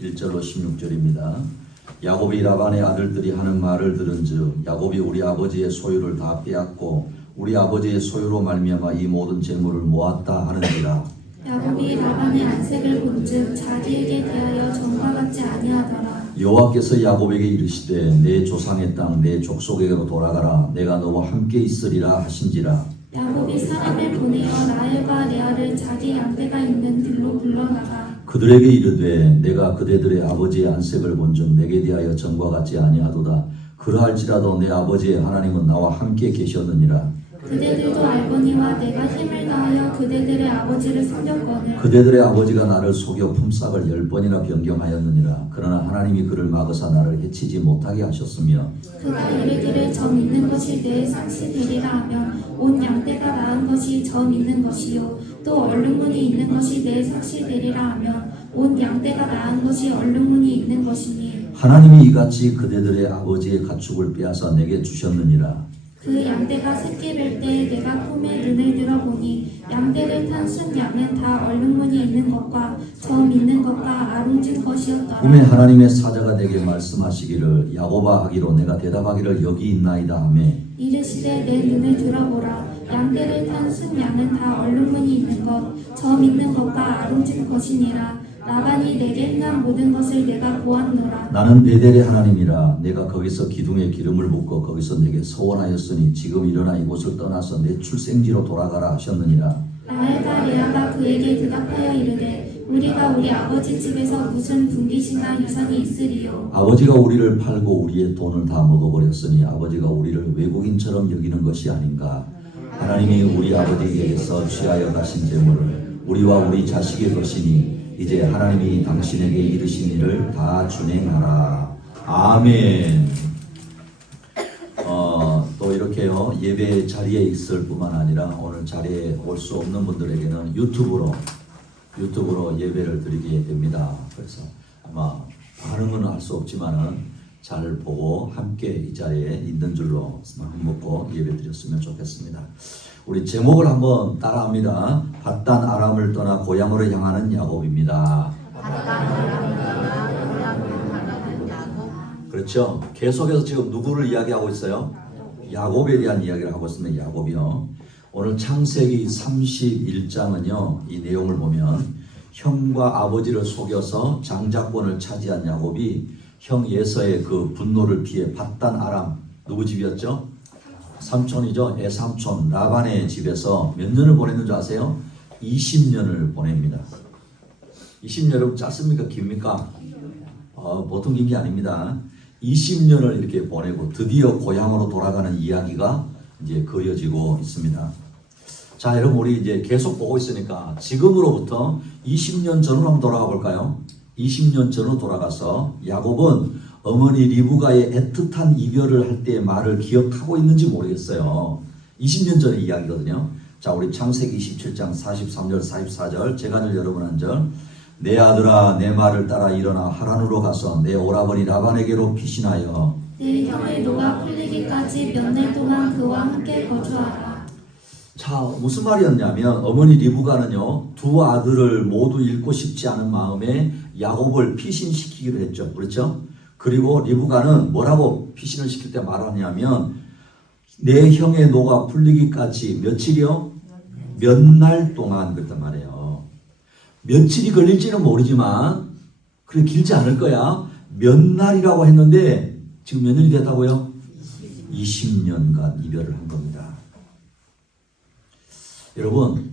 1절로 16절입니다. 야곱이 라반의 아들들이 하는 말을 들은즉 야곱이 우리 아버지의 소유를 다 빼앗고 우리 아버지의 소유로 말미암아 이 모든 재물을 모았다 하느니라. 야곱이 라반의 안색을 본즉 자기에게 대하여 전과 같지 아니하더라. 여호와께서 야곱에게 이르시되 내 조상의 땅 내 족속에게로 돌아가라. 내가 너와 함께 있으리라 하신지라. 야곱이 사람을 보내어 라헬과 레아를 자기 양떼가 있는 들로 불러나가 그들에게 이르되 내가 그대들의 아버지의 안색을 본즉 내게 대하여 전과 같지 아니하도다. 그러할지라도 내 아버지의 하나님은 나와 함께 계셨느니라. 그대들도 알거니와 내가 힘을 다하여 그대들의 아버지를 살렸거늘 그대들의 아버지가 나를 속여 품삯을 10번이나 변경하였느니라. 그러나 하나님이 그를 막으사 나를 해치지 못하게 하셨으며 그가 이르기를 점 있는 것이 내 삭시 되리라 하면 온 양떼가 낳은 것이 점 있는 것이요 또 얼룩무늬 있는 것이 내 삭시 되리라 하면 온 양떼가 낳은 것이 얼룩무늬 있는 것이니 하나님이 이같이 그대들의 아버지의 가축을 빼앗아 내게 주셨느니라. 그 양떼가 새끼 뵐 때 내가 품에 눈을 들어보니 양떼를 탄 순 양은 다 얼룩무늬 있는 것과 점 있는 것과 아름진 것이었더라. 꿈에 하나님의 사자가 내게 말씀하시기를 야곱아 하기로 내가 대답하기를 여기 있나이다 하며 이르시되 내 눈을 들어보라. 양떼를 탄 순 양은 다 얼룩무늬 있는 것, 점 있는 것과 아름진 것이니라. 라반이 내게 행한 모든 것을 내가 보았노라. 나는 베델의 하나님이라. 내가 거기서 기둥에 기름을 붓고 거기서 내게 서원하였으니 지금 일어나 이곳을 떠나서 내 출생지로 돌아가라 하셨느니라. 라헬과 레아가 그에게 대답하여 이르되 우리가 우리 아버지 집에서 무슨 분깃이나 유산이 있으리요. 아버지가 우리를 팔고 우리의 돈을 다 먹어버렸으니 아버지가 우리를 외국인처럼 여기는 것이 아닌가. 하나님이 우리 아버지에게서 취하여 가신 재물을 우리와 우리 자식의 것이니 이제 하나님이 당신에게 이르신 일을 다 준행하라. 아멘. 또 이렇게요 예배 자리에 있을 뿐만 아니라 오늘 자리에 올 수 없는 분들에게는 유튜브로 예배를 드리게 됩니다. 그래서 아마 반응은 할 수 없지만은 잘 보고 함께 이 자리에 있는 줄로 마음 먹고 예배 드렸으면 좋겠습니다. 우리 제목을 한번 따라합니다. 밧단 아람을 떠나 고향으로 향하는 야곱입니다. 그렇죠. 계속해서 지금 누구를 이야기하고 있어요? 야곱에 대한 이야기를 하고 있습니다. 야곱이요. 오늘 창세기 31장은요. 이 내용을 보면 형과 아버지를 속여서 장자권을 차지한 야곱이 형 예서의 그 분노를 피해 밧단 아람 누구 집이었죠? 삼촌이죠. 애삼촌 라반의 집에서 몇 년을 보냈는 줄 아세요? 20년을 보냅니다. 20년은 짧습니까? 깁니까? 보통 긴 게 아닙니다. 20년을 이렇게 보내고 드디어 고향으로 돌아가는 이야기가 이제 그려지고 있습니다. 자, 여러분 우리 이제 계속 보고 있으니까 지금으로부터 20년 전으로 한번 돌아가 볼까요? 20년 전으로 돌아가서 야곱은 어머니 리브가의 애틋한 이별을 할 때의 말을 기억하고 있는지 모르겠어요. 20년 전의 이야기거든요. 자, 우리 창세기 27장 43절 44절 제가 늘 여러분 한 절. 내 아들아 내 말을 따라 일어나 하란으로 가서 내 오라버니 라반에게로 피신하여 내 형의 노가 풀리기까지 몇 날 동안 그와 함께 거주하라. 자, 무슨 말이었냐면 어머니 리브가는요 두 아들을 모두 잃고 싶지 않은 마음에 야곱을 피신시키기로 했죠. 그렇죠? 그리고 리브가는 뭐라고 피신을 시킬 때 말하냐면 내 형의 노가 풀리기까지 며칠이요? 몇 날 동안 그랬단 말이에요. 며칠이 걸릴지는 모르지만 그래 길지 않을 거야. 몇 날이라고 했는데 지금 몇 년이 됐다고요? 20년간 이별을 한 겁니다. 여러분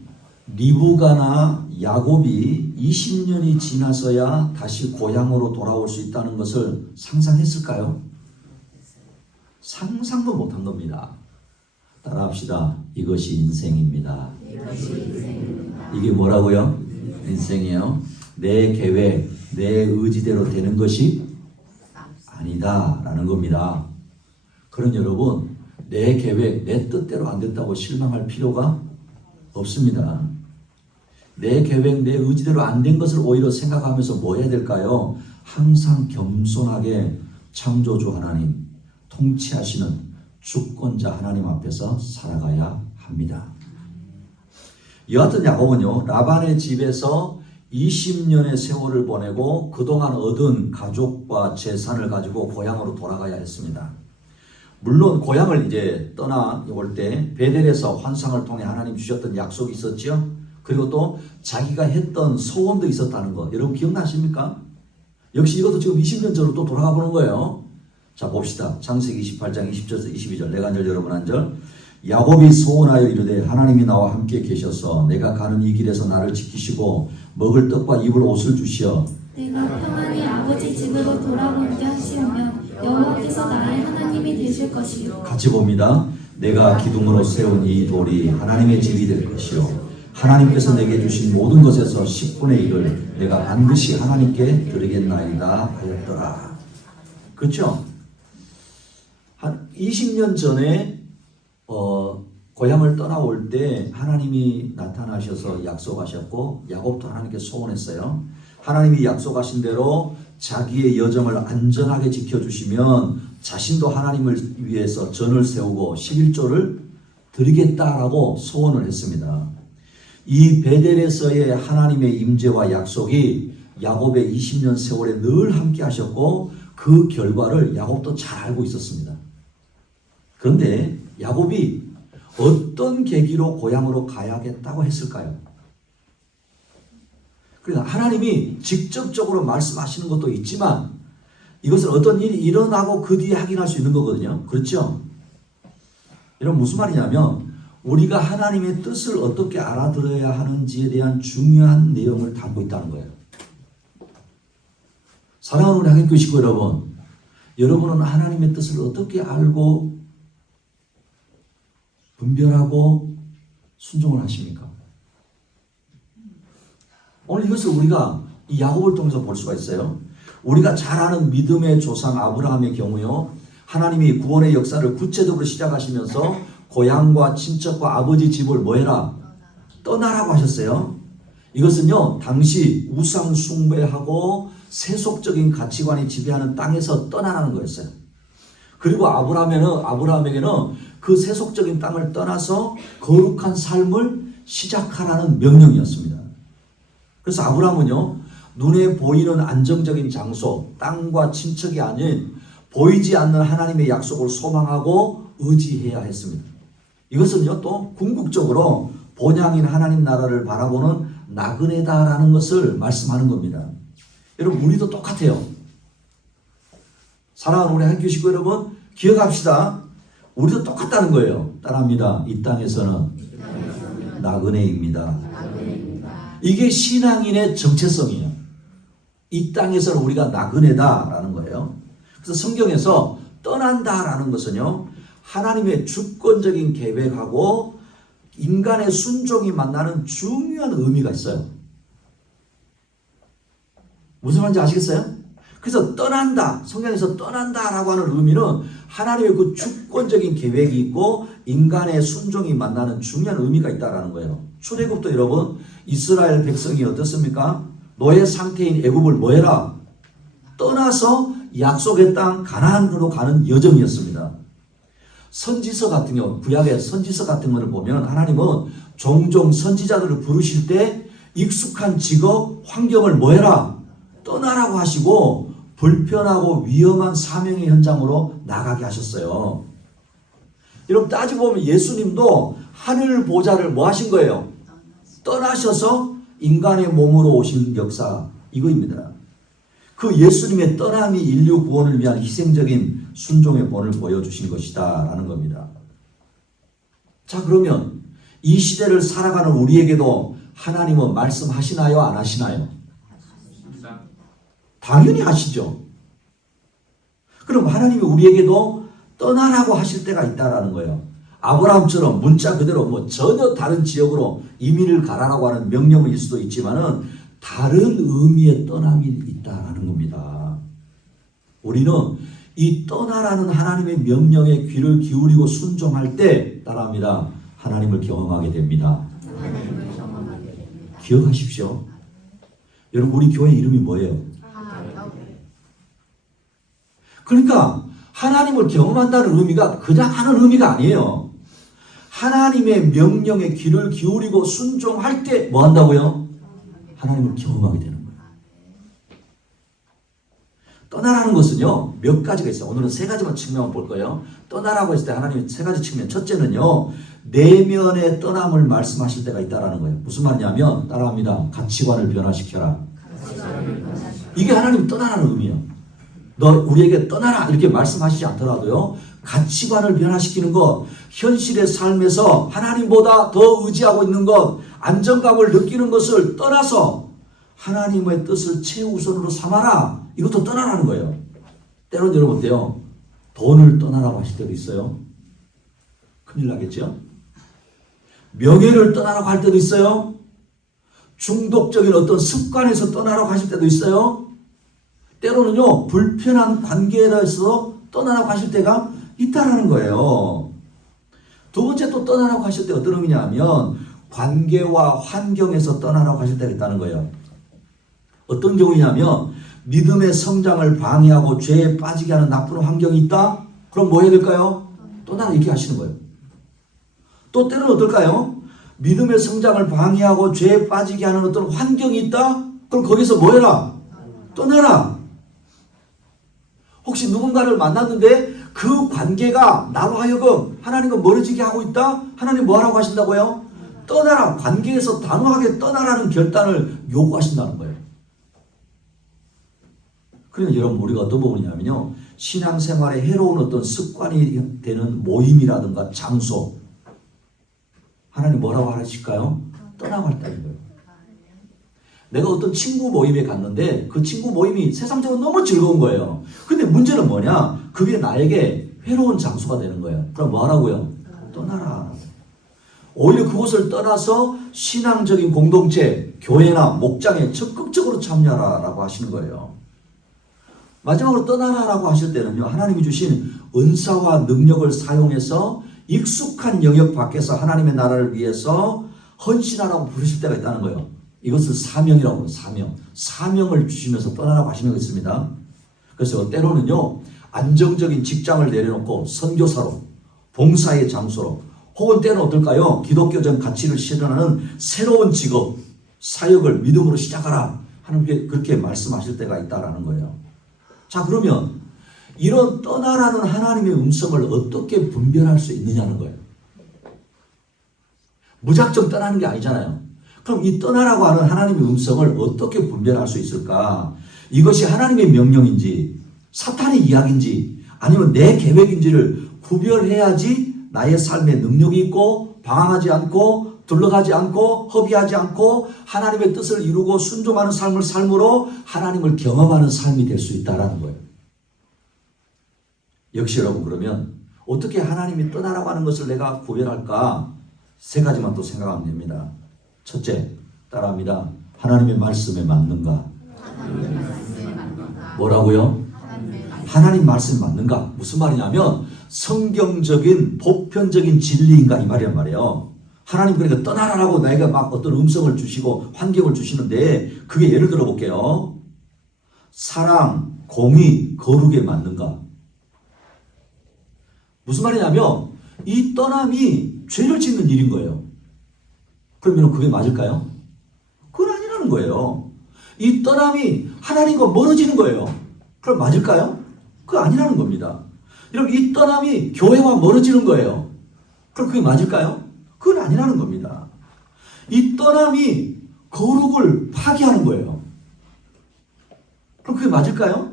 리브가나 야곱이 20년이 지나서야 다시 고향으로 돌아올 수 있다는 것을 상상했을까요? 상상도 못한 겁니다. 따라합시다. 이것이 인생입니다. 이게 뭐라고요? 인생이에요. 내 계획, 내 의지대로 되는 것이 아니다 라는 겁니다. 그런 여러분 내 계획, 내 뜻대로 안 됐다고 실망할 필요가 없습니다. 내 계획, 내 의지대로 안 된 것을 오히려 생각하면서 뭐 해야 될까요? 항상 겸손하게 창조주 하나님, 통치하시는 주권자 하나님 앞에서 살아가야 합니다. 여하튼 야곱은요 라반의 집에서 20년의 세월을 보내고 그동안 얻은 가족과 재산을 가지고 고향으로 돌아가야 했습니다. 물론 고향을 이제 떠나올 때 베델에서 환상을 통해 하나님 주셨던 약속이 있었죠. 그리고 또 자기가 했던 소원도 있었다는 거 여러분 기억나십니까? 역시 이것도 지금 20년 전으로 또 돌아가 보는 거예요. 자 봅시다. 창세기 28장 20절에서 22절 내가 한 절 여러분 한 절. 야곱이 소원하여 이르되 하나님이 나와 함께 계셔서 내가 가는 이 길에서 나를 지키시고 먹을 떡과 입을 옷을 주시어 내가 평안히 아버지 집으로 돌아오게 하시오면 여호와께서 나의 하나님이 되실 것이요. 같이 봅니다. 내가 기둥으로 세운 이 돌이 하나님의 집이 될 것이요 하나님께서 내게 주신 모든 것에서 10분의 1을 내가 반드시 하나님께 드리겠나이다 하였더라. 그렇죠? 한 20년 전에 고향을 떠나올 때 하나님이 나타나셔서 약속하셨고 야곱도 하나님께 소원했어요. 하나님이 약속하신 대로 자기의 여정을 안전하게 지켜주시면 자신도 하나님을 위해서 전을 세우고 11조를 드리겠다라고 소원을 했습니다. 이 베델에서의 하나님의 임재와 약속이 야곱의 20년 세월에 늘 함께 하셨고 그 결과를 야곱도 잘 알고 있었습니다. 그런데 야곱이 어떤 계기로 고향으로 가야겠다고 했을까요? 그러니까 하나님이 직접적으로 말씀하시는 것도 있지만 이것은 어떤 일이 일어나고 그 뒤에 확인할 수 있는 거거든요. 그렇죠? 여러분 무슨 말이냐면 우리가 하나님의 뜻을 어떻게 알아들어야 하는지에 대한 중요한 내용을 담고 있다는 거예요. 사랑하는 우리 학교 식구 여러분, 여러분은 하나님의 뜻을 어떻게 알고 분별하고 순종을 하십니까? 오늘 이것을 우리가 이 야곱을 통해서 볼 수가 있어요. 우리가 잘 아는 믿음의 조상 아브라함의 경우요. 하나님이 구원의 역사를 구체적으로 시작하시면서 고향과 친척과 아버지 집을 뭐해라? 떠나라고 하셨어요. 이것은요. 당시 우상 숭배하고 세속적인 가치관이 지배하는 땅에서 떠나라는 거였어요. 그리고 아브라함에게는 그 세속적인 땅을 떠나서 거룩한 삶을 시작하라는 명령이었습니다. 그래서 아브라함은요, 눈에 보이는 안정적인 장소, 땅과 친척이 아닌 보이지 않는 하나님의 약속을 소망하고 의지해야 했습니다. 이것은요, 또 궁극적으로 본향인 하나님 나라를 바라보는 나그네다라는 것을 말씀하는 겁니다. 여러분, 우리도 똑같아요. 사랑하는 우리 한교 식구 여러분, 기억합시다. 우리도 똑같다는 거예요. 따라합니다. 이 땅에서는 나그네입니다. 이게 신앙인의 정체성이에요. 이 땅에서는 우리가 나그네다라는 거예요. 그래서 성경에서 떠난다라는 것은요, 하나님의 주권적인 계획하고 인간의 순종이 만나는 중요한 의미가 있어요. 무슨 말인지 아시겠어요? 그래서 떠난다, 성경에서 떠난다라고 하는 의미는 하나님의 그 주권적인 계획이 있고 인간의 순종이 만나는 중요한 의미가 있다라는 거예요. 출애굽도 여러분, 이스라엘 백성이 어떻습니까? 노예 상태인 애굽을 뭐해라? 떠나서 약속의 땅 가나안으로 가는 여정이었습니다. 선지서 같은 경우, 구약의 선지서 같은 것을 보면 하나님은 종종 선지자들을 부르실 때 익숙한 직업, 환경을 뭐해라? 떠나라고 하시고 불편하고 위험한 사명의 현장으로 나가게 하셨어요. 여러분 따지고 보면 예수님도 하늘 보좌를 뭐 하신 거예요? 떠나셔서 인간의 몸으로 오신 역사 이거입니다. 그 예수님의 떠남이 인류 구원을 위한 희생적인 순종의 본을 보여주신 것이다 라는 겁니다. 자 그러면 이 시대를 살아가는 우리에게도 하나님은 말씀하시나요? 안 하시나요? 당연히 하시죠. 그럼 하나님이 우리에게도 떠나라고 하실 때가 있다라는 거예요. 아브라함처럼 문자 그대로 뭐 전혀 다른 지역으로 이민을 가라라고 하는 명령일 수도 있지만은 다른 의미의 떠남이 있다라는 겁니다. 우리는 이 떠나라는 하나님의 명령에 귀를 기울이고 순종할 때 따라합니다. 하나님을 경험하게 됩니다. 기억하십시오. 여러분 우리 교회 이름이 뭐예요? 그러니까 하나님을 경험한다는 의미가 그냥 하는 의미가 아니에요. 하나님의 명령에 귀를 기울이고 순종할 때 뭐 한다고요? 하나님을 경험하게 되는 거예요. 떠나라는 것은요, 몇 가지가 있어요. 오늘은 세 가지만 측면을 볼 거예요. 떠나라고 했을 때 하나님이 세 가지 측면. 첫째는요, 내면의 떠남을 말씀하실 때가 있다라는 거예요. 무슨 말이냐면, 따라합니다. 가치관을 변화시켜라. 이게 하나님 떠나라는 의미예요. 너 우리에게 떠나라 이렇게 말씀하시지 않더라도요, 가치관을 변화시키는 것, 현실의 삶에서 하나님보다 더 의지하고 있는 것, 안정감을 느끼는 것을 떠나서 하나님의 뜻을 최우선으로 삼아라. 이것도 떠나라는 거예요. 때로는 여러분 어때요? 돈을 떠나라고 하실 때도 있어요. 큰일 나겠죠? 명예를 떠나라고 할 때도 있어요. 중독적인 어떤 습관에서 떠나라고 하실 때도 있어요. 때로는요, 불편한 관계에서 떠나라고 하실 때가 있다라는 거예요. 두 번째 또 떠나라고 하실 때 어떤 의미냐 하면 관계와 환경에서 떠나라고 하실 때가 있다는 거예요. 어떤 경우냐면 믿음의 성장을 방해하고 죄에 빠지게 하는 나쁜 환경이 있다? 그럼 뭐 해야 될까요? 떠나라 이렇게 하시는 거예요. 또 때로는 어떨까요? 믿음의 성장을 방해하고 죄에 빠지게 하는 어떤 환경이 있다? 그럼 거기서 뭐 해라? 떠나라. 혹시 누군가를 만났는데 그 관계가 나로 하여금 하나님과 멀어지게 하고 있다? 하나님 뭐 하라고 하신다고요? 떠나라. 관계에서 단호하게 떠나라는 결단을 요구하신다는 거예요. 그러니까 여러분 우리가 어떤 부분이냐면요, 신앙생활에 해로운 어떤 습관이 되는 모임이라든가 장소, 하나님 뭐라고 하실까요? 떠나고 할다는 거예요. 내가 어떤 친구 모임에 갔는데 그 친구 모임이 세상적으로 너무 즐거운 거예요. 근데 문제는 뭐냐? 그게 나에게 해로운 장소가 되는 거예요. 그럼 뭐 하라고요? 떠나라. 오히려 그곳을 떠나서 신앙적인 공동체, 교회나 목장에 적극적으로 참여하라고 하시는 거예요. 마지막으로 떠나라라고 하실 때는요, 하나님이 주신 은사와 능력을 사용해서 익숙한 영역 밖에서 하나님의 나라를 위해서 헌신하라고 부르실 때가 있다는 거예요. 이것을 사명이라고 해요. 사명을 주시면서 떠나라고 하시는 거 있습니다. 그래서 때로는요, 안정적인 직장을 내려놓고 선교사로, 봉사의 장소로, 혹은 때는 어떨까요? 기독교적 가치를 실현하는 새로운 직업, 사역을 믿음으로 시작하라 하는 게 그렇게 말씀하실 때가 있다라는 거예요. 자, 그러면 이런 떠나라는 하나님의 음성을 어떻게 분별할 수 있느냐는 거예요. 무작정 떠나는 게 아니잖아요. 그럼 이 떠나라고 하는 하나님의 음성을 어떻게 분별할 수 있을까? 이것이 하나님의 명령인지 사탄의 이야기인지 아니면 내 계획인지를 구별해야지 나의 삶에 능력이 있고 방황하지 않고 둘러가지 않고 허비하지 않고 하나님의 뜻을 이루고 순종하는 삶을 삶으로 하나님을 경험하는 삶이 될 수 있다는 거예요. 역시 여러분, 그러면 어떻게 하나님이 떠나라고 하는 것을 내가 구별할까? 세 가지만 또 생각하면 됩니다. 첫째, 따라합니다. 하나님의 말씀에 맞는가? 뭐라고요? 하나님 말씀에 맞는가? 무슨 말이냐면 성경적인 보편적인 진리인가 이 말이란 말이에요. 하나님 그러니까 떠나라라고 나에게 막 어떤 음성을 주시고 환경을 주시는데 그게 예를 들어 볼게요. 사랑, 공의, 거룩에 맞는가? 무슨 말이냐면 이 떠남이 죄를 짓는 일인 거예요. 그러면 그게 맞을까요? 그건 아니라는 거예요. 이 떠남이 하나님과 멀어지는 거예요. 그럼 맞을까요? 그거 아니라는 겁니다. 여러분, 이 떠남이 교회와 멀어지는 거예요. 그럼 그게 맞을까요? 그건 아니라는 겁니다. 이 떠남이 거룩을 파괴하는 거예요. 그럼 그게 맞을까요?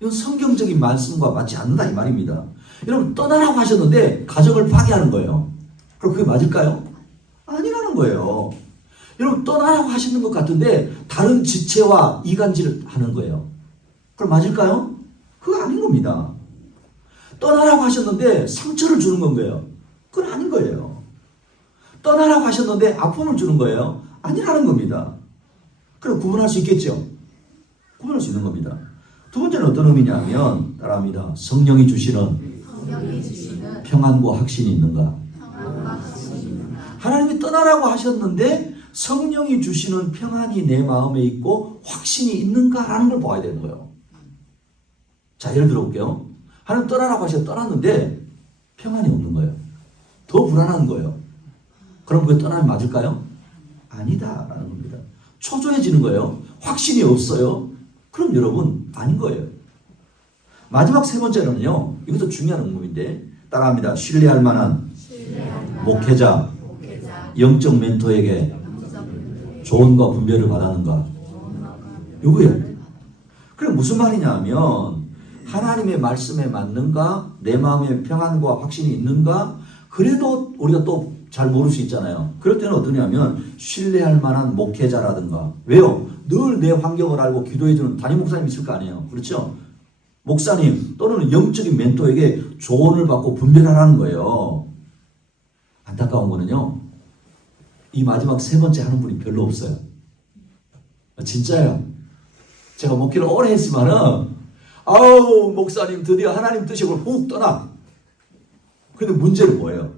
이건 성경적인 말씀과 맞지 않는다 이 말입니다. 여러분, 떠나라고 하셨는데 가정을 파괴하는 거예요. 그럼 그게 맞을까요? 아니라는 거예요. 여러분, 떠나라고 하시는 것 같은데 다른 지체와 이간질을 하는 거예요. 그럼 맞을까요? 그거 아닌 겁니다. 떠나라고 하셨는데 상처를 주는 건가요? 그건 아닌 거예요. 떠나라고 하셨는데 아픔을 주는 거예요? 아니라는 겁니다. 그럼 구분할 수 있겠죠? 구분할 수 있는 겁니다. 두 번째는 어떤 의미냐면 따라합니다. 성령이 주시는 평안과 확신이 있는가? 하나님이 떠나라고 하셨는데 성령이 주시는 평안이 내 마음에 있고 확신이 있는가라는 걸 봐야 되는 거예요. 자, 예를 들어 볼게요. 하나님 떠나라고 하셔서 떠났는데 평안이 없는 거예요. 더 불안한 거예요. 그럼 그게 떠남이 맞을까요? 아니다라는 겁니다. 초조해지는 거예요. 확신이 없어요. 그럼 여러분 아닌 거예요. 마지막 세 번째는요. 이것도 중요한 의문인데 따라합니다. 신뢰할 만한 목회자, 영적 멘토에게 조언과 분별을 받았는가? 요거예요. 그럼 무슨 말이냐 하면 하나님의 말씀에 맞는가? 내 마음에 평안과 확신이 있는가? 그래도 우리가 또 잘 모를 수 있잖아요. 그럴 때는 어떠냐면 신뢰할 만한 목회자라든가. 왜요? 늘 내 환경을 알고 기도해주는 담임 목사님 있을 거 아니에요. 그렇죠? 목사님 또는 영적인 멘토에게 조언을 받고 분별하라는 거예요. 안타까운 거는요. 이 마지막 세 번째 하는 분이 별로 없어요. 진짜요. 제가 목회를 오래 했지만은 아우 목사님 드디어 하나님 뜻으로 훅 떠나. 근데 문제는 뭐예요?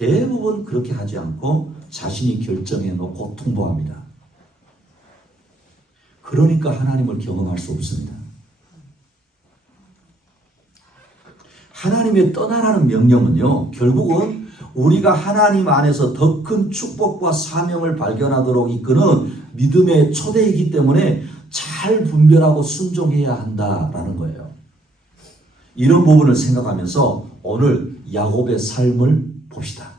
대부분 그렇게 하지 않고 자신이 결정해 놓고 통보합니다. 그러니까 하나님을 경험할 수 없습니다. 하나님의 떠나라는 명령은요, 결국은 우리가 하나님 안에서 더 큰 축복과 사명을 발견하도록 이끄는 믿음의 초대이기 때문에 잘 분별하고 순종해야 한다라는 거예요. 이런 부분을 생각하면서 오늘 야곱의 삶을 봅시다.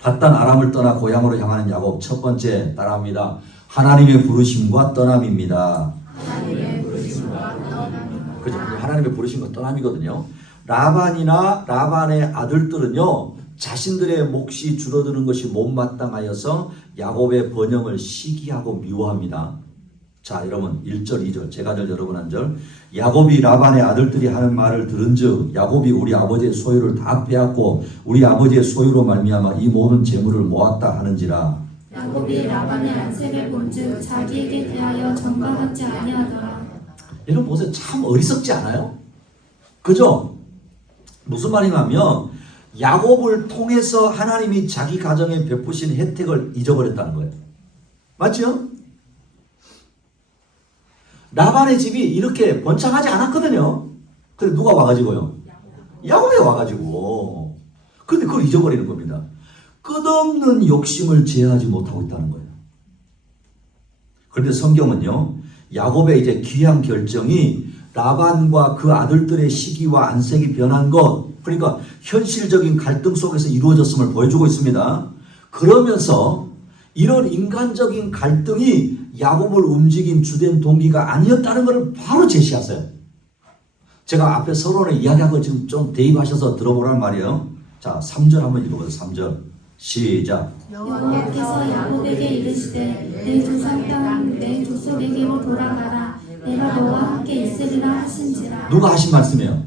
바단 아람을 떠나 고향으로 향하는 야곱 첫 번째 따라합니다. 하나님의 부르심과 떠남입니다. 그죠? 하나님의 부르심과 떠남이거든요. 라반의 아들들은요, 자신들의 몫이 줄어드는 것이 못마땅하여서 야곱의 번영을 시기하고 미워합니다. 자, 여러분 1절 2절 제가 절 여러분 한 절. 야곱이 라반의 아들들이 하는 말을 들은즉 야곱이 우리 아버지의 소유를 다 빼앗고 우리 아버지의 소유로 말미암아 이 모든 재물을 모았다 하는지라. 야곱이 라반의 안색을 본즉 자기에게 대하여 전과하지 아니하더라. 여러분 보세요. 참 어리석지 않아요? 그죠? 무슨 말이냐면 야곱을 통해서 하나님이 자기 가정에 베푸신 혜택을 잊어버렸다는 거예요. 맞죠? 라반의 집이 이렇게 번창하지 않았거든요. 근데 누가 와가지고요? 야곱이 와가지고. 근데 그걸 잊어버리는 겁니다. 끝없는 욕심을 제어하지 못하고 있다는 거예요. 그런데 성경은요, 야곱의 이제 귀한 결정이 라반과 그 아들들의 시기와 안색이 변한 것, 그러니까 현실적인 갈등 속에서 이루어졌음을 보여주고 있습니다. 그러면서 이런 인간적인 갈등이 야곱을 움직인 주된 동기가 아니었다는 것을 바로 제시하세요. 제가 앞에 서론에 이야기하고 지금 좀 대입하셔서 들어보란 말이에요. 자, 3절 한번 읽어보세요. 3절 시작. 여호와께서 야곱에게 이르시되 내 조상 땅 내 조속에게로 돌아가라. 내가 너와 함께 있으리라 하신지라. 누가 하신 말씀이에요?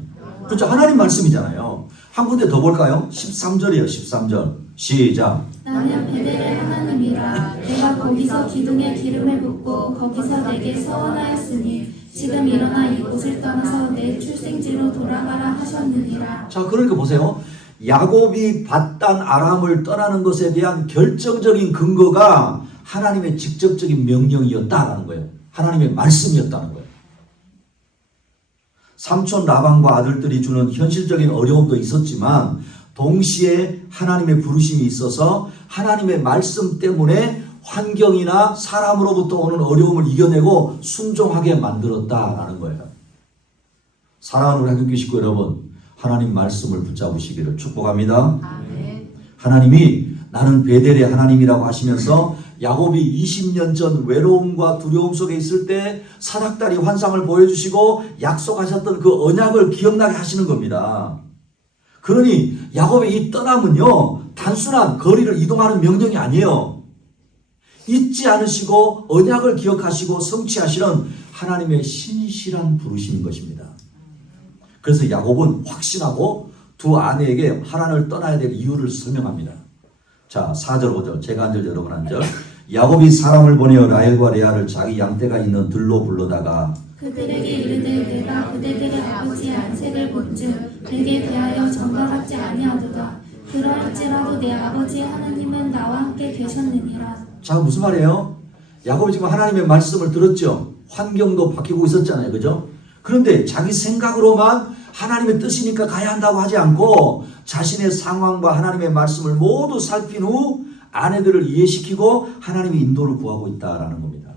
그렇죠. 하나님 말씀이잖아요. 한 군데 더 볼까요? 13절이에요. 13절 시작. 나는 베델의 하나님이라. 내가 거기서 기둥에 기름을 붓고 거기서 내게 서원하였으니 지금 일어나 이곳을 떠나서 내 출생지로 돌아가라 하셨느니라. 자, 그러니까 보세요. 야곱이 바단 아람을 떠나는 것에 대한 결정적인 근거가 하나님의 직접적인 명령이었다라는 거예요. 하나님의 말씀이었다는 거예요. 삼촌 라반과 아들들이 주는 현실적인 어려움도 있었지만 동시에 하나님의 부르심이 있어서 하나님의 말씀 때문에 환경이나 사람으로부터 오는 어려움을 이겨내고 순종하게 만들었다라는 거예요. 사랑하는 우리 한국교 식구 여러분, 하나님 말씀을 붙잡으시기를 축복합니다. 아멘. 하나님이 나는 베델의 하나님이라고 하시면서 야곱이 20년 전 외로움과 두려움 속에 있을 때 사닥다리 환상을 보여주시고 약속하셨던 그 언약을 기억나게 하시는 겁니다. 그러니 야곱의 이 떠남은요, 단순한 거리를 이동하는 명령이 아니에요. 잊지 않으시고 언약을 기억하시고 성취하시는 하나님의 신실한 부르심인 것입니다. 그래서 야곱은 확신하고 두 아내에게 하란을 떠나야 될 이유를 설명합니다. 자, 4절 5절 제가 한 절 여러분 한 절. 야곱이 사람을 보내어 라헬과 레아를 자기 양떼가 있는 들로 불러다가 그들에게 이르되 내가 그대들의 아버지의 안색을 본즉 내게 대하여 전과같지 아니하도다. 그러할지라도 내 아버지의 하나님은 나와 함께 계셨느니라. 자, 무슨 말이에요? 야곱이 지금 하나님의 말씀을 들었죠. 환경도 바뀌고 있었잖아요. 그죠? 그런데 자기 생각으로만 하나님의 뜻이니까 가야 한다고 하지 않고 자신의 상황과 하나님의 말씀을 모두 살핀 후 아내들을 이해시키고 하나님의 인도를 구하고 있다라는 겁니다.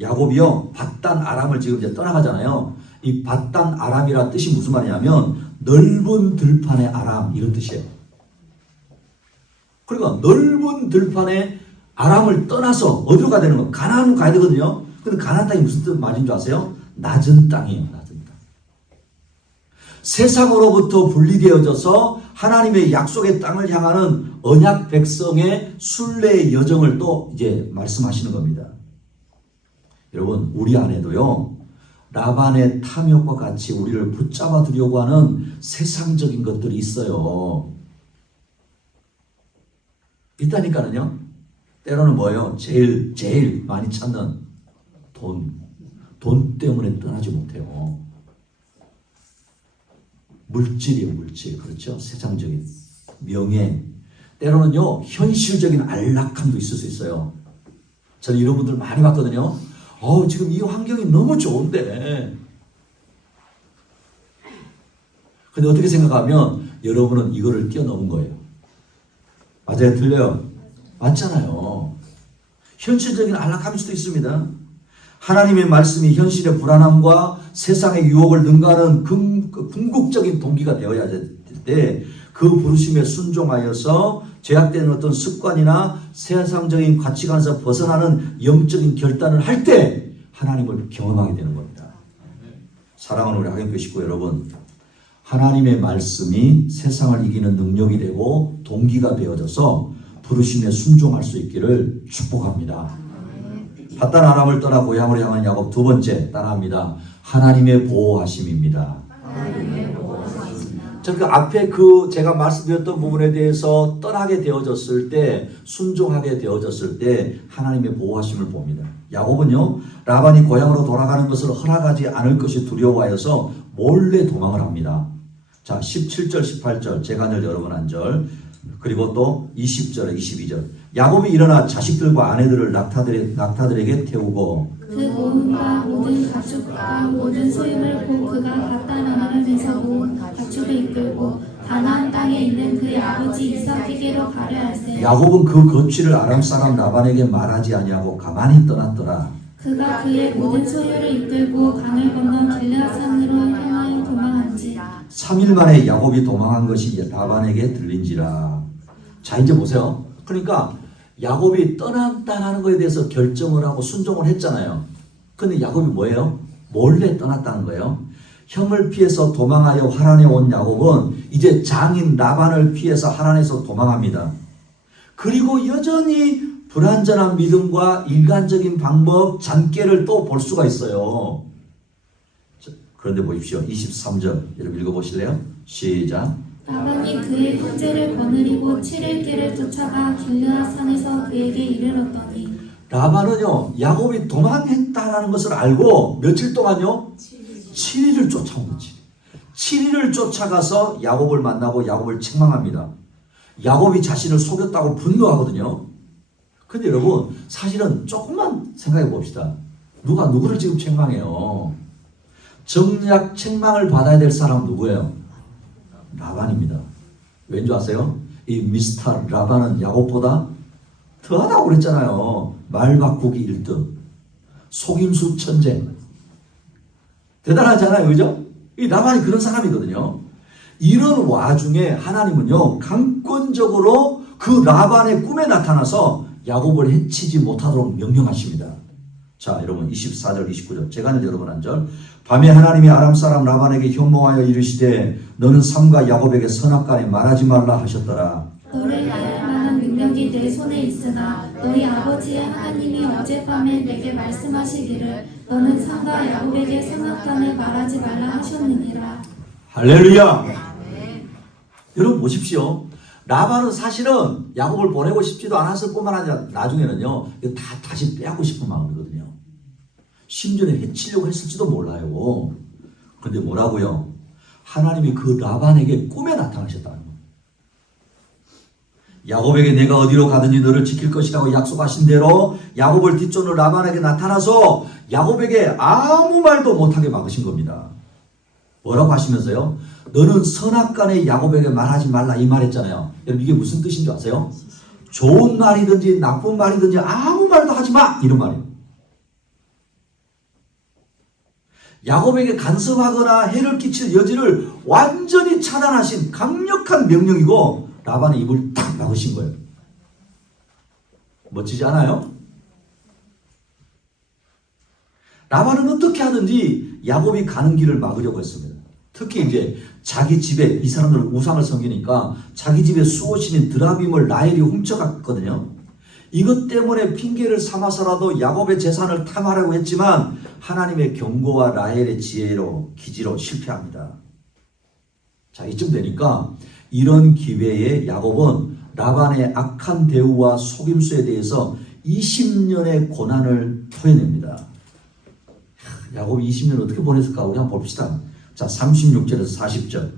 야곱이요, 밧단 아람을 지금 이제 떠나가잖아요. 이 밧단 아람이라 뜻이 무슨 말이냐면 넓은 들판의 아람 이런 뜻이에요. 그러니까 넓은 들판의 아람을 떠나서 어디로 가야 되는 거? 가나안으로 가야 되거든요. 근데 가나안 땅이 무슨 뜻 말인 줄 아세요? 낮은 땅이에요. 낮은 땅. 세상으로부터 분리되어져서 하나님의 약속의 땅을 향하는 언약 백성의 순례의 여정을 또 이제 말씀하시는 겁니다. 여러분, 우리 안에도요, 라반의 탐욕과 같이 우리를 붙잡아 두려고 하는 세상적인 것들이 있어요. 있다니까는요. 때로는 뭐예요? 제일 많이 찾는 돈 때문에 떠나지 못해요. 물질이에요, 물질. 그렇죠? 세상적인 명예. 때로는요, 현실적인 안락함도 있을 수 있어요. 저는 이런 분들 많이 봤거든요. 지금 이 환경이 너무 좋은데. 근데 어떻게 생각하면 여러분은 이거를 뛰어넘은 거예요. 맞아요? 틀려요? 맞잖아요. 현실적인 안락함일 수도 있습니다. 하나님의 말씀이 현실의 불안함과 세상의 유혹을 능가하는 궁극적인 동기가 되어야 될 때 그 부르심에 순종하여서 제약되는 어떤 습관이나 세상적인 가치관에서 벗어나는 영적인 결단을 할 때 하나님을 경험하게 되는 겁니다. 사랑하는 우리 하경교 식구 여러분, 하나님의 말씀이 세상을 이기는 능력이 되고 동기가 되어져서 부르심에 순종할 수 있기를 축복합니다. 밧단 아람을 떠나 고향으로 향한 야곱 두 번째 따라합니다. 하나님의 보호하심입니다. 그 앞에 제가 말씀드렸던 부분에 대해서 떠나게 되어졌을 때, 순종하게 되어졌을 때 하나님의 보호하심을 봅니다. 야곱은요, 라반이 고향으로 돌아가는 것을 허락하지 않을 것이 두려워하여서 몰래 도망을 합니다. 자, 17절, 18절, 제가 늘 여러 번 한 절, 그리고 또 20절에 22절. 야곱이 일어나 자식들과 아내들을 낙타들에게 태우고 그 모음과 모든 가축과 모든 소유를 곧 그가 밧단 아람에서 모은 가축을 이끌고 가나안 땅에 있는 그의 아버지 이삭에게로 가려 할세. 야곱은 그 거취를 아람 사람 라반에게 말하지 아니하고 가만히 떠났더라. 그가 그의 모든 소유를 이끌고 강을 건너 길르앗산으로 향하여 도망한지 3일 만에 야곱이 도망한 것이 라반에게 들린지라. 자, 이제 보세요. 그러니까 야곱이 떠났다는 것에 대해서 결정을 하고 순종을 했잖아요. 근데 야곱이 뭐예요? 몰래 떠났다는 거예요. 형을 피해서 도망하여 하란에 온 야곱은 이제 장인 라반을 피해서 하란에서 도망합니다. 그리고 여전히 불완전한 믿음과 일관적인 방법, 잔꾀를 또 볼 수가 있어요. 그런데 보십시오. 23절 여러분 읽어보실래요? 시작. 라반이 그의 형제를 거느리고 7일길을 쫓아가 길르앗산에서 그에게 이르렀더니 라반은요, 야곱이 도망했다는 것을 알고 며칠 동안요? 7일을 쫓아온 거지. 7일을 쫓아가서 야곱을 만나고 야곱을 책망합니다. 야곱이 자신을 속였다고 분노하거든요. 근데 여러분, 사실은 조금만 생각해 봅시다. 누가 누구를 지금 책망해요? 정작 책망을 받아야 될 사람은 누구예요? 라반입니다. 왠지 아세요? 이 미스터 라반은 야곱보다 더하다고 그랬잖아요. 말 바꾸기 1등. 속임수 천재. 대단하잖아요. 그죠? 이 라반이 그런 사람이거든요. 이런 와중에 하나님은요, 강권적으로 그 라반의 꿈에 나타나서 야곱을 해치지 못하도록 명령하십니다. 자, 여러분 24절 29절 제가 여러 번 한 절. 밤에 하나님이 아람 사람 라반에게 현몽하여 이르시되 너는 삼가 야곱에게 선악간에 말하지 말라 하셨더라. 너를 해할 만한 능력이 내 손에 있으나 너희 아버지의 하나님이 어젯밤에 내게 말씀하시기를 너는 삼가 야곱에게 선악간에 말하지 말라 하셨느니라. 할렐루야. 여러분 보십시오. 라반은 사실은 야곱을 보내고 싶지도 않았을 뿐만 아니라 나중에는요, 이거 다시 빼앗고 싶은 마음이거든요. 심지어는 해치려고 했을지도 몰라요. 그런데 뭐라고요? 하나님이 그 라반에게 꿈에 나타나셨다는 거예요. 야곱에게 내가 어디로 가든지 너를 지킬 것이라고 약속하신 대로 야곱을 뒷전으로 라반에게 나타나서 야곱에게 아무 말도 못하게 막으신 겁니다. 뭐라고 하시면서요? 너는 선악간에 야곱에게 말하지 말라 이 말했잖아요. 여러분 이게 무슨 뜻인 줄 아세요? 좋은 말이든지 나쁜 말이든지 아무 말도 하지 마 이런 말이에요. 야곱에게 간섭하거나 해를 끼칠 여지를 완전히 차단하신 강력한 명령이고 라반의 입을 딱 막으신 거예요. 멋지지 않아요? 라반은 어떻게 하든지 야곱이 가는 길을 막으려고 했습니다. 특히 이제 자기 집에 이 사람들은 우상을 섬기니까 자기 집에 수호신인 드라빔을 라헬이 훔쳐갔거든요. 이것 때문에 핑계를 삼아서라도 야곱의 재산을 탐하려고 했지만 하나님의 경고와 라헬의 지혜로 기지로 실패합니다. 자, 이쯤 되니까 이런 기회에 야곱은 라반의 악한 대우와 속임수에 대해서 20년의 고난을 토해냅니다. 야곱이 20년 어떻게 보냈을까? 우리 한번 봅시다. 자, 36절에서 40절.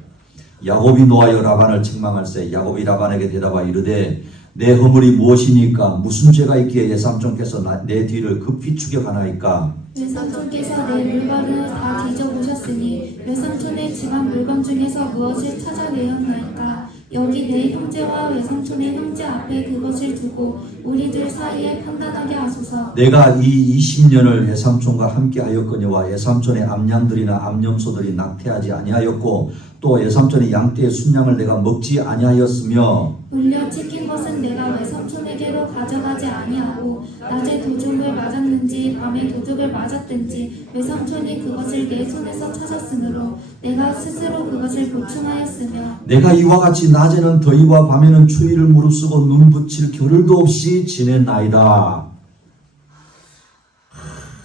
야곱이 노하여 라반을 책망할세. 야곱이 라반에게 대답하여 이르되 내 허물이 무엇이니까? 무슨 죄가 있기에 내 삼촌께서 내 뒤를 급히 추격하나이까? 외삼촌께서 내 물건을 다 뒤져보셨으니 외삼촌의 집안 물건 중에서 무엇을 찾아내었나이까? 여기 내 형제와 외삼촌의 형제 앞에 그것을 두고 우리들 사이에 판단하게 하소서. 내가 이 20년을 외삼촌과 함께 하였거니와 외삼촌의 암양들이나 암염소들이 낙태하지 아니하였고 또 외삼촌의 양떼의 순양을 내가 먹지 아니하였으며 물려 찢긴 것은 내가 외삼촌에게로 가져가지 아니하고 낮에 도둑을 맞았는지 밤에 도둑을 맞았든지 외삼촌이 그것을 내 손에서 찾았으므로 내가 스스로 그것을 보충하였으며 내가 이와 같이 낮에는 더위와 밤에는 추위를 무릅쓰고 눈 붙일 겨를도 없이 지냈나이다.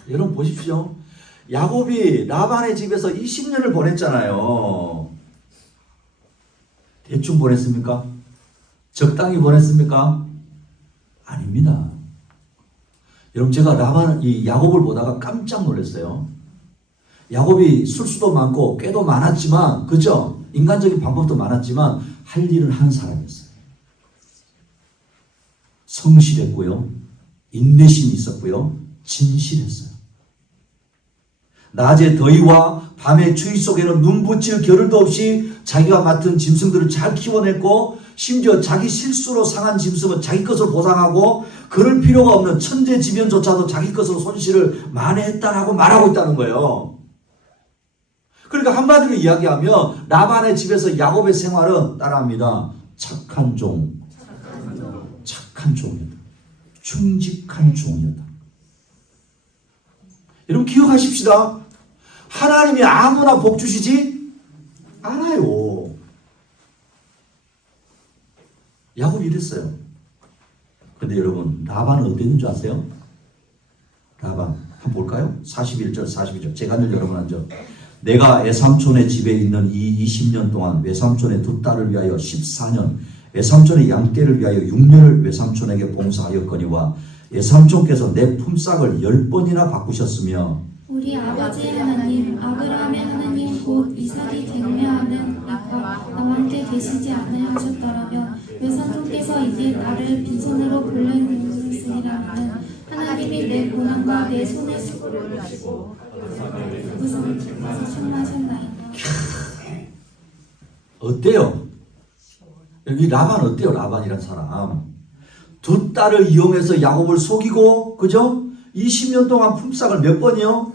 여러분 보십시오. 야곱이 라반의 집에서 20년을 보냈잖아요. 대충 보냈습니까? 적당히 보냈습니까? 아닙니다. 여러분 제가 이 야곱을 보다가 깜짝 놀랐어요. 야곱이 술수도 많고 꾀도 많았지만, 그죠? 인간적인 방법도 많았지만 할 일은 한 사람이었어요. 성실했고요, 인내심이 있었고요, 진실했어요. 낮의 더위와 밤의 추위 속에는 눈 붙일 겨를도 없이 자기가 맡은 짐승들을 잘 키워냈고 심지어 자기 실수로 상한 짐승은 자기 것으로 보상하고 그럴 필요가 없는 천재지변조차도 자기 것으로 손실을 만회했다라고 말하고 있다는 거예요. 그러니까 한마디로 이야기하면 라반의 집에서 야곱의 생활은 따라합니다. 착한 종이었다. 충직한 종이었다. 여러분 기억하십시다. 하나님이 아무나 복 주시지 않아요. 야곱이 이랬어요. 근데 여러분 라반은 어땠는 줄 아세요? 라반 한번 볼까요? 41절 42절 제가 늘 여러분한테 내가 외삼촌의 집에 있는 이 20년 동안 외삼촌의 두 딸을 위하여 14년 외삼촌의 양떼를 위하여 6년을 외삼촌에게 봉사하였거니와 외삼촌께서 내 품삯을 10번이나 바꾸셨으며 우리 아버지의 하나님 아브라함의 하나님 곧 이삭이 경배하는 이가 나와 함께 계시지 아니하셨더라면 외삼촌께서 이제 나를 빈손으로 보내주시리라는 하나님이 내 고난과 내 손의 수고를 아시고 무슨 뜻에서 충만하셨나이까. 어때요? 여기 라반 어때요? 라반이란 사람 두 딸을 이용해서 야곱을 속이고, 그죠? 20년 동안 품삯을 몇 번이요?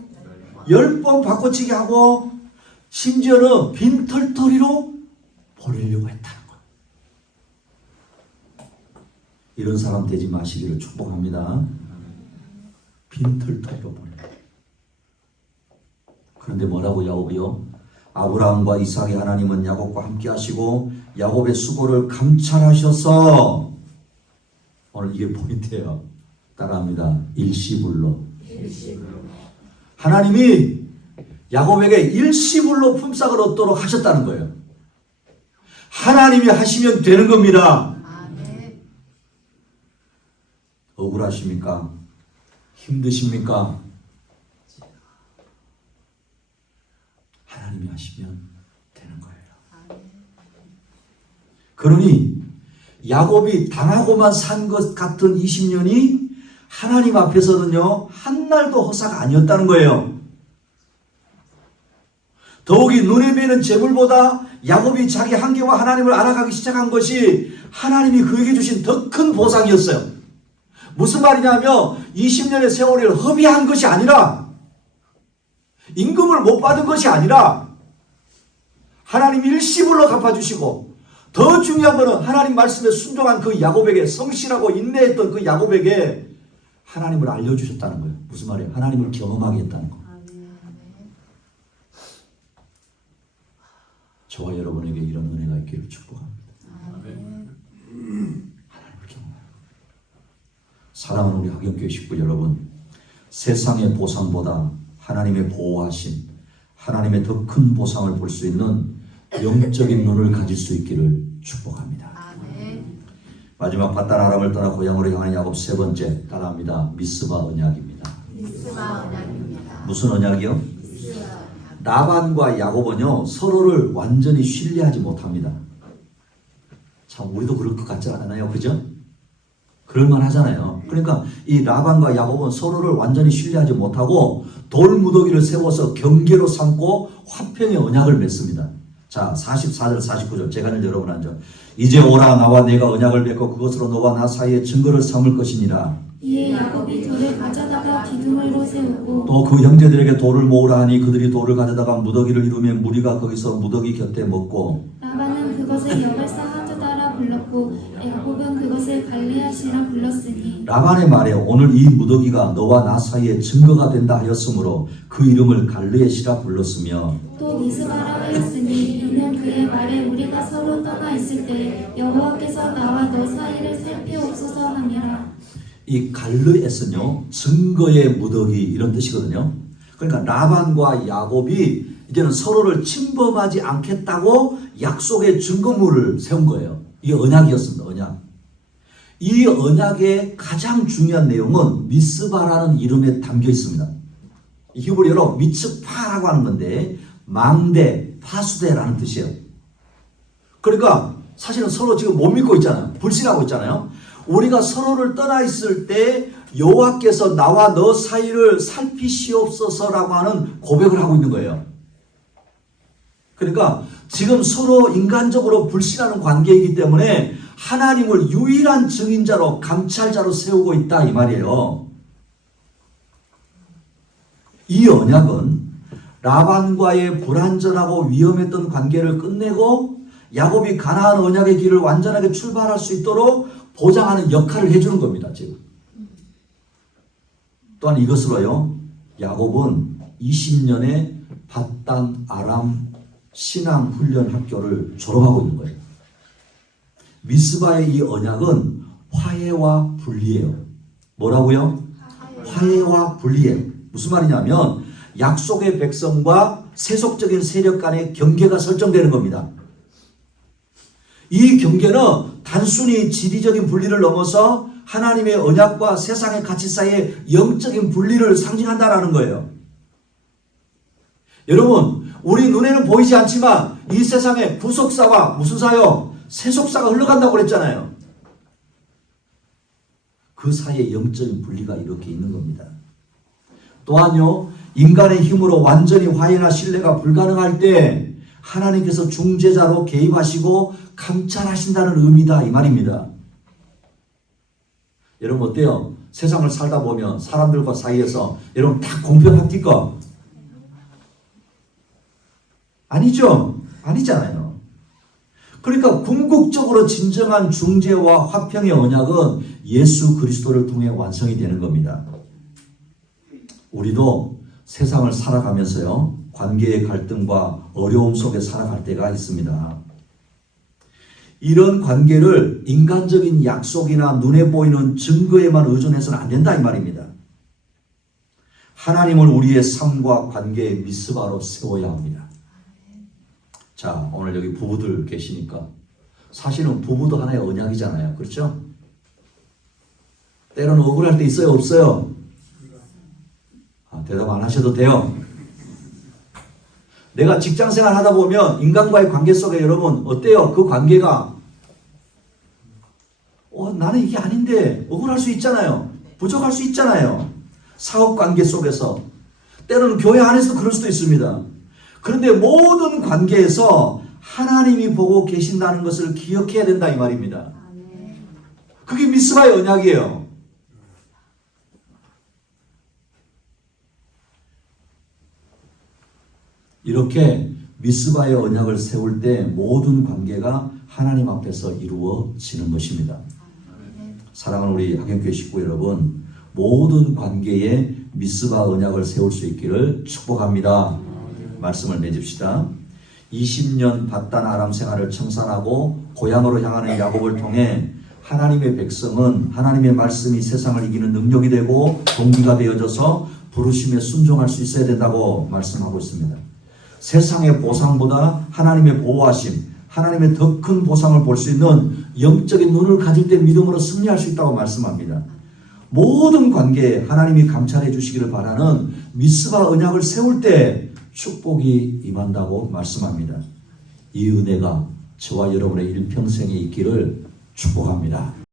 10번 바꿔치기 하고 심지어는 빈털터리로 보내려고 했다는 거예요. 이런 사람 되지 마시기를 축복합니다. 빈털터리로 보내요. 그런데 뭐라고 야곱이요? 아브라함과 이삭의 하나님은 야곱과 함께 하시고 야곱의 수고를 감찰하셔서, 오늘 이게 포인트예요. 따라합니다. 일시불로. 하나님이 야곱에게 일시불로 품삯을 얻도록 하셨다는 거예요. 하나님이 하시면 되는 겁니다. 억울하십니까? 힘드십니까? 하나님이 하시면 되는 거예요. 그러니 야곱이 당하고만 산 것 같은 20년이 하나님 앞에서는요, 한 날도 허사가 아니었다는 거예요. 더욱이 눈에 뵈는 재물보다 야곱이 자기 한계와 하나님을 알아가기 시작한 것이 하나님이 그에게 주신 더 큰 보상이었어요. 무슨 말이냐면 20년의 세월을 허비한 것이 아니라, 임금을 못 받은 것이 아니라 하나님 일시불로 갚아주시고, 더 중요한 것은 하나님 말씀에 순종한 그 야곱에게, 성실하고 인내했던 그 야곱에게 하나님을 알려주셨다는 거예요. 무슨 말이에요? 하나님을 경험하게 했다는 거예요. 저와 여러분에게 이런 은혜가 있기를 축복합니다. 하나님을 경험합니다. 사랑하는 우리 학영교회 식구 여러분, 세상의 보상보다 하나님의 보호하심, 하나님의 더 큰 보상을 볼 수 있는 영적인 눈을 가질 수 있기를 축복합니다. 마지막 밧단 아람을 떠나 고향으로 향한 야곱 세 번째, 따라합니다. 미스바 언약입니다. 무슨 언약이요? 라반과 야곱은요, 서로를 완전히 신뢰하지 못합니다. 참 우리도 그럴 것 같지 않아요? 그죠? 그럴만 하잖아요. 그러니까 이 라반과 야곱은 서로를 완전히 신뢰하지 못하고 돌무더기를 세워서 경계로 삼고 화평의 언약을 맺습니다. 자, 44절 49절 제가 늘 여러분 앉아. 이제 오라, 나와 내가 언약을 맺고 그것으로 너와 나 사이에 증거를 삼을 것이니라. 이에 야곱이 돌을 가져다가 기둥으로 세우고 또 그 형제들에게 돌을 모으라 하니 그들이 돌을 가져다가 무더기를 이루면 무리가 거기서 무더기 곁에 먹고, 라반은 그것을 여발사 하두다라 불렀고 야곱은 그것을 갈레아시라 불렀으니, 라반의 말에 오늘 이 무더기가 너와 나 사이에 증거가 된다 하였으므로 그 이름을 갈르엣이라 불렀으며, 또 미스바라 하였으니 이는 그의 말에 우리가 서로 떠나 있을 때 여호와께서 나와 너 사이를 살피옵소서 함이라. 이 갈르엣은요, 증거의 무더기 이런 뜻이거든요. 그러니까 라반과 야곱이 이제는 서로를 침범하지 않겠다고 약속의 증거물을 세운 거예요. 이게 언약이었습니다. 언약. 이 언약의 가장 중요한 내용은 미스바라는 이름에 담겨 있습니다. 히브리어로 미츠파라고 하는 건데 망대, 파수대라는 뜻이에요. 그러니까 사실은 서로 지금 못 믿고 있잖아요. 불신하고 있잖아요. 우리가 서로를 떠나 있을 때 여호와께서 나와 너 사이를 살피시옵소서라고 하는 고백을 하고 있는 거예요. 그러니까 지금 서로 인간적으로 불신하는 관계이기 때문에 하나님을 유일한 증인자로, 감찰자로 세우고 있다 이 말이에요. 이 언약은 라반과의 불완전하고 위험했던 관계를 끝내고 야곱이 가나안 언약의 길을 완전하게 출발할 수 있도록 보장하는 역할을 해주는 겁니다. 지금. 또한 이것으로요, 야곱은 20년의 밧단 아람 신앙 훈련 학교를 졸업하고 있는 거예요. 미스바의 이 언약은 화해와 분리예요. 뭐라고요? 화해와 분리예요. 무슨 말이냐면 약속의 백성과 세속적인 세력 간의 경계가 설정되는 겁니다. 이 경계는 단순히 지리적인 분리를 넘어서 하나님의 언약과 세상의 가치 사이의 영적인 분리를 상징한다는 거예요. 여러분, 우리 눈에는 보이지 않지만 이 세상에 구속사와 무슨 사요? 세속사가 흘러간다고 그랬잖아요. 그 사이에 영적인 분리가 이렇게 있는 겁니다. 또한요, 인간의 힘으로 완전히 화해나 신뢰가 불가능할 때 하나님께서 중재자로 개입하시고 감찰하신다는 의미다 이 말입니다. 여러분 어때요? 세상을 살다 보면 사람들과 사이에서 여러분 다 공평합니까? 아니죠? 아니잖아요. 그러니까 궁극적으로 진정한 중재와 화평의 언약은 예수 그리스도를 통해 완성이 되는 겁니다. 우리도 세상을 살아가면서요, 관계의 갈등과 어려움 속에 살아갈 때가 있습니다. 이런 관계를 인간적인 약속이나 눈에 보이는 증거에만 의존해서는 안 된다 이 말입니다. 하나님을 우리의 삶과 관계의 미스바로 세워야 합니다. 자, 오늘 여기 부부들 계시니까 사실은 부부도 하나의 언약이잖아요. 그렇죠? 때로는 억울할 때 있어요? 없어요? 대답 안 하셔도 돼요. 내가 직장생활 하다 보면 인간과의 관계 속에 여러분 어때요? 그 관계가 나는 이게 아닌데 억울할 수 있잖아요. 부족할 수 있잖아요. 사업관계 속에서 때로는 교회 안에서도 그럴 수도 있습니다. 그런데 모든 관계에서 하나님이 보고 계신다는 것을 기억해야 된다 이 말입니다. 그게 미스바의 언약이에요. 이렇게 미스바의 언약을 세울 때 모든 관계가 하나님 앞에서 이루어지는 것입니다. 사랑하는 우리 학영교회 식구 여러분, 모든 관계에 미스바 언약을 세울 수 있기를 축복합니다. 말씀을 맺읍시다. 20년 바단 아람 생활을 청산하고 고향으로 향하는 야곱을 통해 하나님의 백성은 하나님의 말씀이 세상을 이기는 능력이 되고 동기가 되어져서 부르심에 순종할 수 있어야 된다고 말씀하고 있습니다. 세상의 보상보다 하나님의 보호하심, 하나님의 더 큰 보상을 볼 수 있는 영적인 눈을 가질 때 믿음으로 승리할 수 있다고 말씀합니다. 모든 관계에 하나님이 감찰해 주시기를 바라는 미스바 언약을 세울 때 축복이 임한다고 말씀합니다. 이 은혜가 저와 여러분의 일평생에 있기를 축복합니다.